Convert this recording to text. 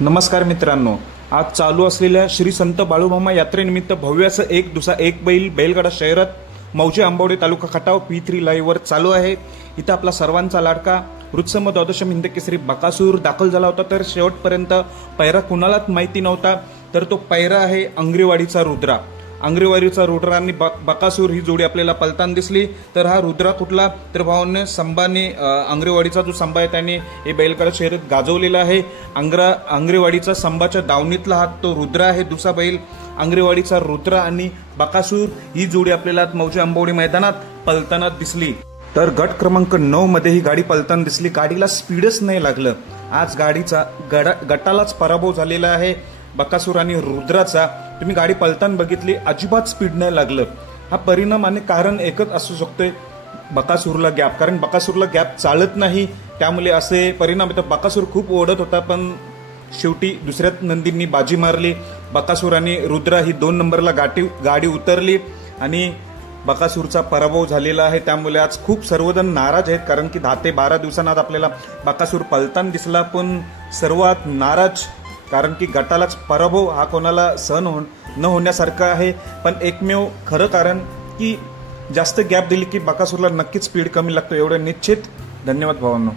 नमस्कार मित्रांनो, आज चालू असलेल्या श्री संत बाळूमामा यात्रेनिमित्त भव्य असं एक दुसरा एक बैलगाडा शहरात मौजे आंबवडे तालुका खटाव P3 लाईव्हवर चालू आहे। इथं आपला सर्वांचा लाडका वृत्सम द्वादशम हिंद केसरी बकासूर दाखल झाला होता। तर शेवटपर्यंत पैरा कुणालाच माहिती नव्हता, तर तो पैरा आहे अंगरेवाडीचा रुद्रा। अंगरेवाडीचा रुद्रा आणि बकासूर ही जोडी आपल्याला पलताना दिसली। तर हा रुद्रा कुठला, तर भावांनी संभाने अंगरेवाडीचा जो संभा आहे त्याने हे बैलगाडा शर्यत गाजवलेला आहे। अंगरेवाडीचा संभाच्या दावणीतला हा तो रुद्रा आहे। दुसरा बैल अंगरेवाडीचा रुद्रा आणि बकासूर ही जोडी आपल्याला मौजे आंबवडे मैदानात पलताना दिसली। तर गट क्रमांक 9 मध्ये ही गाडी पलताना दिसली। गाडीला स्पीडच नाही लागलं। आज गाडीचा गटालाच पराभव झालेला आहे बकासूर आणि रुद्राचा। तुम्ही गाडी पलताना बघितली, अजिबात स्पीड नाही लागलं। हा परिणाम आणि कारण एकच असू शकतोय, बकासूरला गॅप, कारण बकासूरला गॅप चालत नाही, त्यामुळे असे परिणाम येतात। बकासूर खूप ओढत होता, पण शेवटी दुसऱ्याच नंदींनी बाजी मारली। बकासूर आणि रुद्रा ही 2 नंबरला गाडी उतरली आणि बकासूरचा पराभव झालेला आहे। त्यामुळे आज खूप सर्वजण नाराज आहेत, कारण की 10 ते 12 दिवसांत आपल्याला बकासूर पलताना दिसला, पण सर्वात नाराज, कारण की गटालाच पराभव हा कोणाला सहन न होण्यासारखा आहे। पण एकमेव खरं कारण की जास्त गॅप दिली की बकासूरला नक्कीच स्पीड कमी लागतो, एवढं निश्चित। धन्यवाद भावांनो।